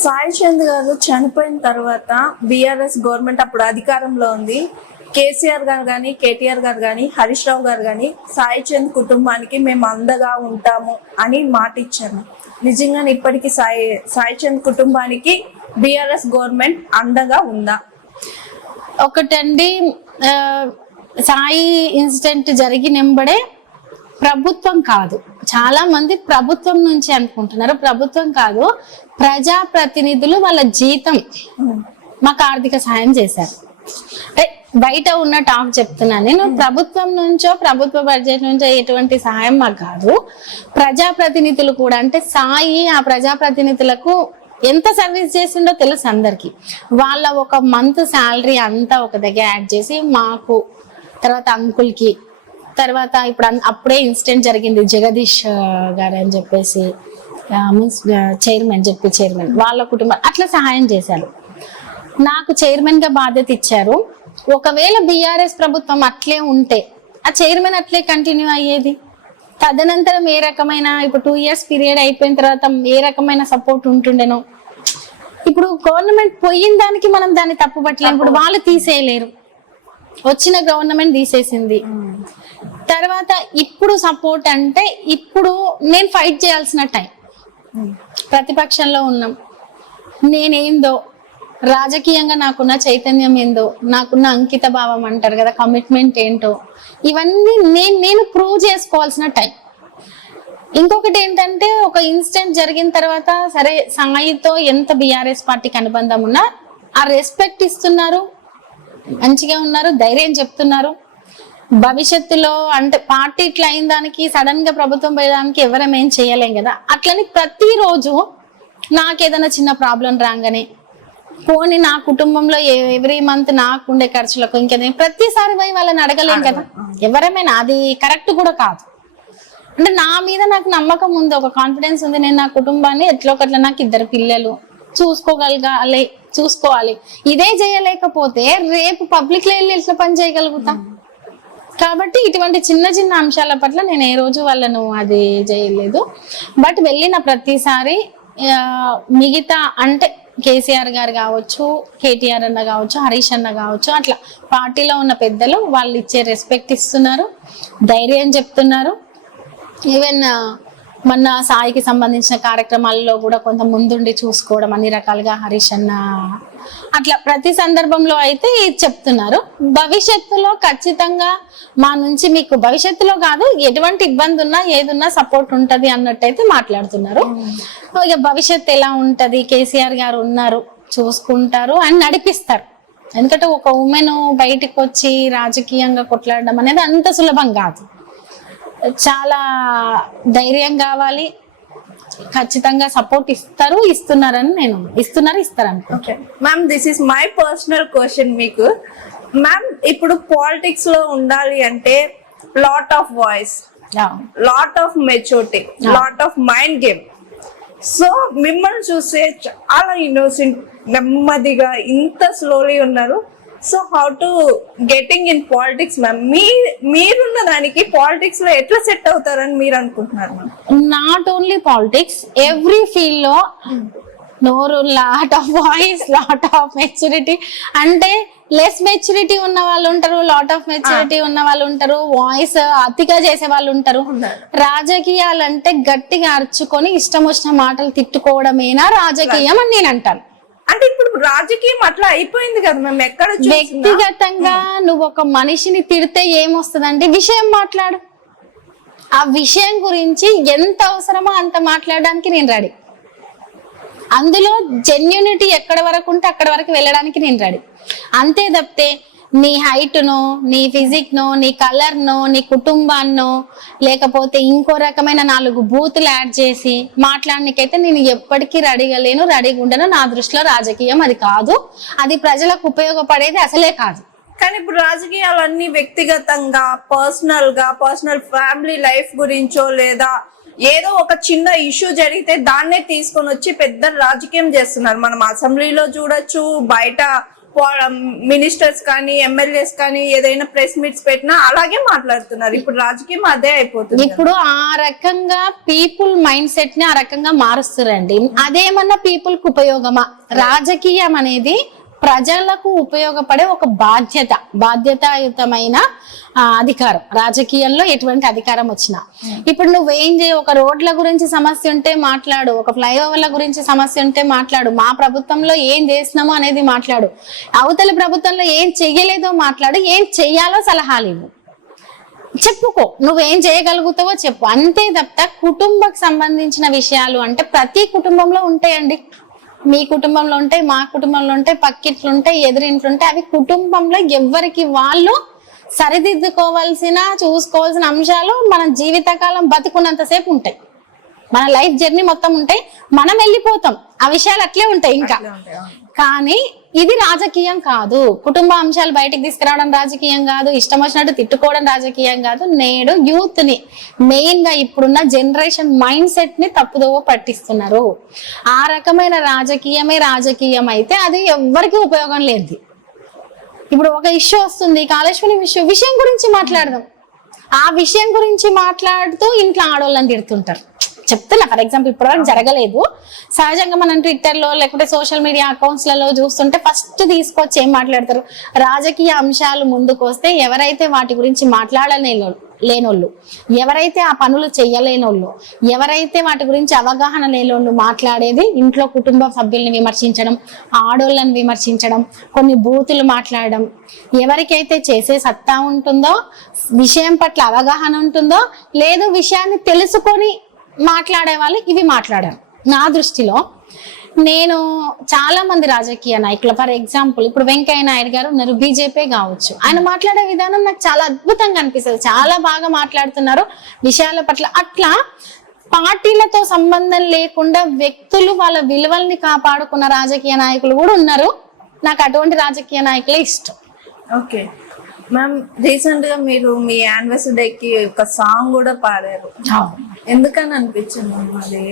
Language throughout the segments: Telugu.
సాయి చంద్ గారు చనిపోయిన తర్వాత బీఆర్ఎస్ గవర్నమెంట్ అప్పుడు అధికారంలో ఉంది. కేసీఆర్ గారు కానీ కేటీఆర్ గారు కానీ హరీష్ రావు గారు కానీ సాయి చంద్ కుటుంబానికి మేము అండగా ఉంటాము అని మాట ఇచ్చారు. నిజంగా ఇప్పటికీ సాయి సాయి చంద్ కుటుంబానికి బీఆర్ఎస్ గవర్నమెంట్ అండగా ఉందా? ఒకటండి సాయి ఇన్సిడెంట్ జరిగినంబడే ప్రభుత్వం కాదు. చాలా మంది ప్రభుత్వం నుంచి అనుకుంటున్నారు. ప్రభుత్వం కాదు ప్రజా ప్రతినిధులు వాళ్ళ జీతం మాకు ఆర్థిక సాయం చేశారు. అంటే బయట ఉన్న టాక్ చెప్తున్నాను నేను ప్రభుత్వం నుంచో ప్రభుత్వ బడ్జెట్ నుంచో ఎటువంటి సహాయం మాకు కాదు. ప్రజాప్రతినిధులు కూడా అంటే సాయి ఆ ప్రజాప్రతినిధులకు ఎంత సర్వీస్ చేసిండో తెలుసు అందరికి. వాళ్ళ ఒక మంత్ శాలరీ అంతా ఒక దగ్గర యాడ్ చేసి మాకు తర్వాత అంకుల్కి తర్వాత ఇప్పుడు అప్పుడే ఇన్సిడెంట్ జరిగింది జగదీష్ గారు అని చెప్పేసి మీన్స్ చైర్మన్ చెప్పి చైర్మన్ వాళ్ళ కుటుంబం అట్లా సహాయం చేశారు. నాకు చైర్మన్గా బాధ్యత ఇచ్చారు. ఒకవేళ బీఆర్ఎస్ ప్రభుత్వం అట్లే ఉంటే ఆ చైర్మన్ అట్లే కంటిన్యూ అయ్యేది? తదనంతరం ఏ రకమైన ఇప్పుడు టూ ఇయర్స్ పీరియడ్ అయిపోయిన తర్వాత ఏ రకమైన సపోర్ట్ ఉంటుండేనో? ఇప్పుడు గవర్నమెంట్ పోయిన దానికి మనం దాన్ని తప్పుపట్టలేము. ఇప్పుడు వాళ్ళు తీసేయలేరు. వచ్చిన గవర్నమెంట్ తీసేసింది. తర్వాత ఇప్పుడు సపోర్ట్ అంటే ఇప్పుడు నేను ఫైట్ చేయాల్సిన టైం ప్రతిపక్షంలో ఉన్నాం. నేనేందో రాజకీయంగా నాకున్న చైతన్యం ఏందో నాకున్న అంకిత భావం అంటారు కదా కమిట్మెంట్ ఏంటో ఇవన్నీ నేను నేను ప్రూవ్ చేసుకోవాల్సిన టైం ఇంకొకటి ఏంటంటే ఒక ఇన్సిడెంట్ జరిగిన తర్వాత సరే సాయితో ఎంత బీఆర్ఎస్ పార్టీకి అనుబంధం ఉన్నా ఆ రెస్పెక్ట్ ఇస్తున్నారు. మంచిగా ఉన్నారు ధైర్యం చెప్తున్నారు. భవిష్యత్తులో అంటే పార్టీ ఇట్లా అయిన దానికి సడన్గా ప్రభుత్వం పోయేదానికి ఎవరం ఏం చేయలేం కదా. అట్లని ప్రతిరోజు నాకేదైనా చిన్న ప్రాబ్లం రాగానే పోనీ నా కుటుంబంలో ఎవ్రీ మంత్ నాకు ఉండే ఖర్చులకు ఇంకేదే ప్రతిసారి పోయి వాళ్ళని అడగలేం కదా. ఎవరమైనా అది కరెక్ట్ కూడా కాదు. అంటే నా మీద నాకు నమ్మకం ఉంది ఒక కాన్ఫిడెన్స్ ఉంది నేను నా కుటుంబాన్ని ఎట్లా ఒకట్లా నాకు ఇద్దరు పిల్లలు చూసుకోగలగాలి చూసుకోవాలి. ఇదే చేయలేకపోతే రేపు పబ్లిక్లో వెళ్ళి ఎట్లా పని చేయగలుగుతా? కాబట్టి ఇటువంటి చిన్న చిన్న అంశాల పట్ల నేను ఏ రోజు వాళ్ళను అది చేయలేదు. బట్ వెళ్ళిన ప్రతిసారి మిగతా అంటే కేసీఆర్ గారు కావచ్చు కేటీఆర్ అన్న కావచ్చు హరీష్ అన్న కావచ్చు అట్లా పార్టీలో ఉన్న పెద్దలు వాళ్ళు ఇచ్చే రెస్పెక్ట్ ఇస్తున్నారు ధైర్యం చెప్తున్నారు. ఈవెన్ మొన్న సాయికి సంబంధించిన కార్యక్రమాల్లో కూడా కొంత ముందుండి చూసుకోవడం అన్ని రకాలుగా హరీష్ అన్న అట్లా ప్రతి సందర్భంలో అయితే చెప్తున్నారు. భవిష్యత్తులో ఖచ్చితంగా మా నుంచి మీకు భవిష్యత్తులో కాదు ఎటువంటి ఇబ్బంది ఉన్నా ఏదున్నా సపోర్ట్ ఉంటది అన్నట్టయితే మాట్లాడుతున్నారు. ఇక భవిష్యత్తు ఎలా ఉంటది? కేసీఆర్ గారు ఉన్నారు చూసుకుంటారు అని నడిపిస్తారు. ఎందుకంటే ఒక ఉమెన్ బయటికి వచ్చి రాజకీయంగా కొట్లాడడం అనేది అంత సులభం కాదు. చాలా ధైర్యం కావాలి. ఖచ్చితంగా సపోర్ట్ ఇస్తారు ఇస్తున్నారని నేను ఇస్తున్నారు ఇస్తారు అనుకో okay ma'am this is my personal question మీకు. మ్యామ్ ఇప్పుడు పాలిటిక్స్లో ఉండాలి అంటే lot of voice lot of maturity lot of mind game so మిమ్మల్ని చూస్తే చాలా ఇన్నోసెంట్ నెమ్మదిగా ఇంత స్లోలీ ఉన్నారు. So how to getting in politics ma'am మీ మీరున్న దానికి పాలిటిక్స్లో ఎట్లా సెట్ అవుతారని మీరు అనుకుంటున్నారు ma'am not only politics every ఫీల్డ్లో నోరు lot of voice lot of maturity అంటే లెస్ మెచ్యూరిటీ ఉన్న వాళ్ళు ఉంటారు లాట్ ఆఫ్ మెచ్యూరిటీ ఉన్న వాళ్ళు ఉంటారు వాయిస్ అతిగా చేసే వాళ్ళు ఉంటారు. రాజకీయాలంటే గట్టిగా అరుచుకొని ఇష్టం వచ్చిన మాటలు తిట్టుకోవడమేనా రాజకీయం అని నేను అంటాను. అంటే ఇప్పుడు రాజకీయం అట్లా అయిపోయింది కదా మేము ఎక్కడ వ్యక్తిగతంగా నువ్వు ఒక మనిషిని తిడితే ఏమొస్తుందంటే విషయం మాట్లాడు. ఆ విషయం గురించి ఎంత అవసరమో అంత మాట్లాడడానికి నేను రెడీ. అందులో జెన్యునిటీ ఎక్కడ వరకు ఉంటే అక్కడ వరకు వెళ్ళడానికి నేను రెడీ. అంతే తప్పితే నీ హైట్ను నో నీ ఫిజిక్ నో నీ కలర్ నో నీ కుటుంబాన్నో లేకపోతే ఇంకో రకమైన నాలుగు బూతులు యాడ్ చేసి మాట్లాడడానికైతే నేను ఎప్పటికీ రెడీగా లేను రెడీగా ఉండను. నా దృష్టిలో రాజకీయం అది కాదు. అది ప్రజలకు ఉపయోగపడేది అసలే కాదు. కానీ ఇప్పుడు రాజకీయాలన్నీ వ్యక్తిగతంగా పర్సనల్గా పర్సనల్ ఫ్యామిలీ లైఫ్ గురించో లేదా ఏదో ఒక చిన్న ఇష్యూ జరిగితే దాన్నే తీసుకొని వచ్చి పెద్ద రాజకీయం చేస్తున్నారు. మనం అసెంబ్లీలో చూడొచ్చు బయట మినిస్టర్స్ కానీ ఎమ్మెల్యేస్ కానీ ఏదైనా ప్రెస్ మీట్స్ పెట్టినా అలాగే మాట్లాడుతున్నారు. ఇప్పుడు రాజకీయం అదే అయిపోతుంది ఇప్పుడు ఆ రకంగా పీపుల్ మైండ్ సెట్ని ఆ రకంగా మారుస్తారండి. అదేమన్నా పీపుల్కు ఉపయోగమా? రాజకీయం అనేది ప్రజలకు ఉపయోగపడే ఒక బాధ్యత బాధ్యతాయుతమైన అధికారం. రాజకీయంలో ఎటువంటి అధికారం వచ్చినా. ఇప్పుడు నువ్వేం చేయ ఒక రోడ్ల గురించి సమస్య ఉంటే మాట్లాడు ఒక ఫ్లైఓవర్ల గురించి సమస్య ఉంటే మాట్లాడు మా ప్రభుత్వంలో ఏం చేసినామో అనేది మాట్లాడు. అవతలి ప్రభుత్వంలో ఏం చెయ్యలేదో మాట్లాడు ఏం చెయ్యాలో సలహాలు ఇవ్వు. చెప్పుకో నువ్వేం చేయగలుగుతావో చెప్పు. అంతే తప్ప కుటుంబకు సంబంధించిన విషయాలు అంటే ప్రతి కుటుంబంలో ఉంటాయండి. మీ కుటుంబంలో ఉంటాయి మా కుటుంబంలో ఉంటాయి పక్కింట్లు ఉంటాయి ఎదురింట్లు ఉంటాయి అవి కుటుంబంలో ఎవరికి వాళ్ళు సరిదిద్దుకోవాల్సిన చూసుకోవాల్సిన అంశాలు మన జీవితకాలం బతుకున్నంతసేపు ఉంటాయి. మన లైఫ్ జర్నీ మొత్తం ఉంటాయి. మనం వెళ్ళిపోతాం. ఆ విషయాలు అట్లే ఉంటాయి ఇంకా. కానీ ఇది రాజకీయం కాదు. కుటుంబ అంశాలు బయటికి తీసుకురావడం రాజకీయం కాదు. ఇష్టం వచ్చినట్టు తిట్టుకోవడం రాజకీయం కాదు. నేడు యూత్ని మెయిన్గా ఇప్పుడున్న జనరేషన్ మైండ్ సెట్ని తప్పుదోవ పట్టిస్తున్నారు. ఆ రకమైన రాజకీయమే రాజకీయం అయితే అది ఎవ్వరికి ఉపయోగం లేదు. ఇప్పుడు ఒక ఇష్యూ వస్తుంది. కాళేశ్వరం ఇష్యూ విషయం గురించి మాట్లాడదాం. ఆ విషయం గురించి మాట్లాడుతూ ఇంట్లో ఆడవాళ్ళని తిడుతుంటారు. చెప్తున్నా ఫర్ ఎగ్జాంపుల్ ఇప్పటివరకు జరగలేదు. సహజంగా మనం ట్విట్టర్లో లేకుంటే సోషల్ మీడియా అకౌంట్స్లలో చూస్తుంటే ఫస్ట్ తీసుకొచ్చి ఏం మాట్లాడతారు? రాజకీయ అంశాలు ముందుకు వస్తే ఎవరైతే వాటి గురించి మాట్లాడలే లేనోళ్ళు ఎవరైతే ఆ పనులు చెయ్యలేనోళ్ళు ఎవరైతే వాటి గురించి అవగాహన లేనోళ్ళు మాట్లాడేది ఇంట్లో కుటుంబ సభ్యుల్ని విమర్శించడం ఆడోళ్ళని విమర్శించడం కొన్ని బూతులు మాట్లాడడం. ఎవరికైతే చేసే సత్తా ఉంటుందో విషయం పట్ల అవగాహన ఉంటుందో లేదు విషయాన్ని తెలుసుకొని మాట్లాడే వాళ్ళు ఇవి మాట్లాడారు. నా దృష్టిలో నేను చాలా మంది రాజకీయ నాయకులు ఫర్ ఎగ్జాంపుల్ ఇప్పుడు వెంకయ్య నాయుడు గారు ఉన్నారు బీజేపీ కావచ్చు. ఆయన మాట్లాడే విధానం నాకు చాలా అద్భుతంగా అనిపిస్తుంది. చాలా బాగా మాట్లాడుతున్నారు. విషయాల పట్ల అట్లా పార్టీలతో సంబంధం లేకుండా వ్యక్తులు వాళ్ళ విలువల్ని కాపాడుకున్న రాజకీయ నాయకులు కూడా ఉన్నారు. నాకు అటువంటి రాజకీయ నాయకులే ఇష్టం. ఓకే. మ్యామ్ రీసెంట్గా మీరు మీ యానివర్సరీ డేకి ఒక సాంగ్ కూడా పాడారు. ఎందుకని అనిపించింది అది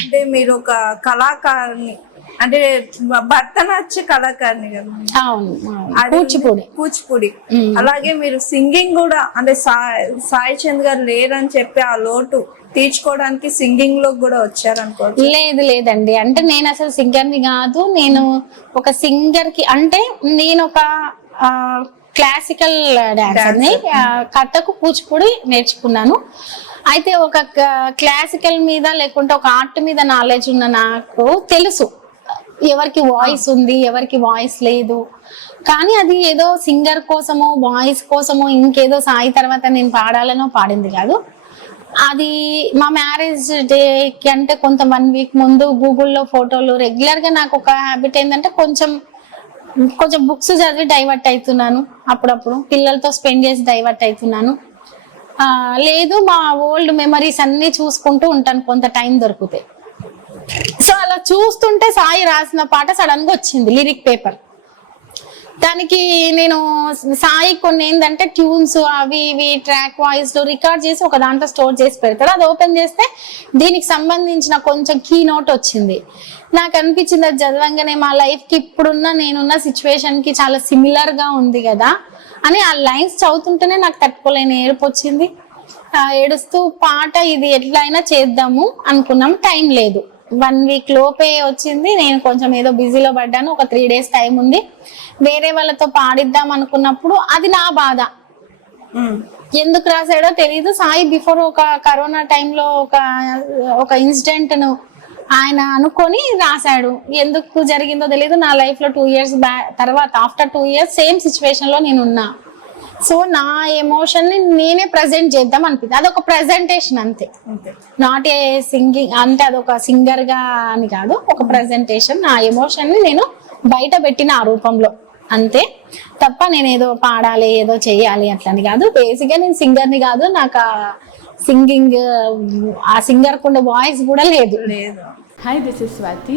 అంటే మీరు ఒక కళాకారుని అంటే భరతనాట్య కళాకారిని కదా. కూచిపూడి. కూచిపూడి. అలాగే మీరు సింగింగ్ కూడా అంటే సాయి చంద్ గారు లేరని చెప్పి ఆ లోటు తీర్చుకోవడానికి సింగింగ్లో కూడా వచ్చారనుకోవచ్చు. లేదు లేదండి. అంటే నేను అసలు సింగర్ని కాదు నేను ఒక సింగర్కి అంటే నేను ఒక క్లాసికల్ డాన్సర్ని ఆ, కథకు కూచిపూడి నేర్చుకున్నాను. అయితే ఒక క్లాసికల్ మీద లేకుంటే ఒక ఆర్ట్ మీద నాలెడ్జ్ ఉన్న నాకు తెలుసు. ఎవరికి వాయిస్ ఉంది ఎవరికి వాయిస్ లేదు. కానీ అది ఏదో సింగర్ కోసమో వాయిస్ కోసమో ఇంకేదో సాయి తర్వాత నేను పాడాలనో పాడింది కాదు. అది మా మ్యారేజ్ డేకి అంటే కొంత వన్ వీక్ ముందు గూగుల్లో ఫోటోలు రెగ్యులర్గా నాకు ఒక హ్యాబిట్ ఏంటంటే కొంచెం కొంచెం బుక్స్ చదివి డైవర్ట్ అవుతున్నాను అప్పుడప్పుడు. పిల్లలతో స్పెండ్ చేసి డైవర్ట్ అవుతున్నాను. లేదు మా ఓల్డ్ మెమరీస్ అన్ని చూసుకుంటూ ఉంటాను కొంత టైం దొరికితే. సో అలా చూస్తుంటే సాయి రాసిన పాట సడన్గా వచ్చింది లిరిక్ పేపర్ దానికి నేను సాయి కొన్ని ఏంటంటే ట్యూన్స్ అవి ఇవి ట్రాక్ వాయిస్ రికార్డ్ చేసి ఒక దాంట్లో స్టోర్ చేసి పెడతాడు. అది ఓపెన్ చేస్తే దీనికి సంబంధించిన కొంచెం కీ నోట్ వచ్చింది. నాకు అనిపించింది అది చదవంగానే మా లైఫ్కి ఇప్పుడున్న నేనున్న సిచ్యువేషన్కి చాలా సిమిలర్గా ఉంది కదా అని ఆ లైన్స్ చదువుతుంటేనే నాకు తట్టుకోలేని ఏడుపు వచ్చింది. ఏడుస్తూ పాట ఇది ఎట్లయినా చేద్దాము అనుకున్నాం. టైం లేదు. వన్ వీక్ లోపే వచ్చింది. నేను కొంచెం ఏదో బిజీలో పడ్డాను. ఒక త్రీ డేస్ టైం ఉంది. వేరే వాళ్ళతో పాడిద్దాం అనుకున్నప్పుడు అది నా బాధ. ఎందుకు రాశాడో తెలియదు సాయి బిఫోర్ ఒక కరోనా టైంలో ఒక ఒక ఇన్సిడెంట్ను ఆయన అనుకొని రాశాడు. ఎందుకు జరిగిందో తెలియదు నా లైఫ్లో టూ ఇయర్స్ బ్యా తర్వాత ఆఫ్టర్ టూ ఇయర్స్ సేమ్ సిచ్యువేషన్లో నేను ఉన్నా. సో నా ఎమోషన్ని నేనే ప్రజెంట్ చేద్దాం అనిపించింది అదొక ప్రజెంటేషన్ అంతే. నాట్ ఏ సింగింగ్ అంటే అదొక సింగర్గా అని కాదు. ఒక ప్రజెంటేషన్ నా ఎమోషన్ని నేను బయట పెట్టిన ఆ రూపంలో. అంతే. తప్ప నేను ఏదో పాడాలి ఏదో చెయ్యాలి అట్లని కాదు. బేసిక్గా నేను సింగర్ని కాదు. నాకు ఆ సింగింగ్ ఆ సింగర్ కుండే వాయిస్ కూడా లేదు. లేదు. Hi this is Swathi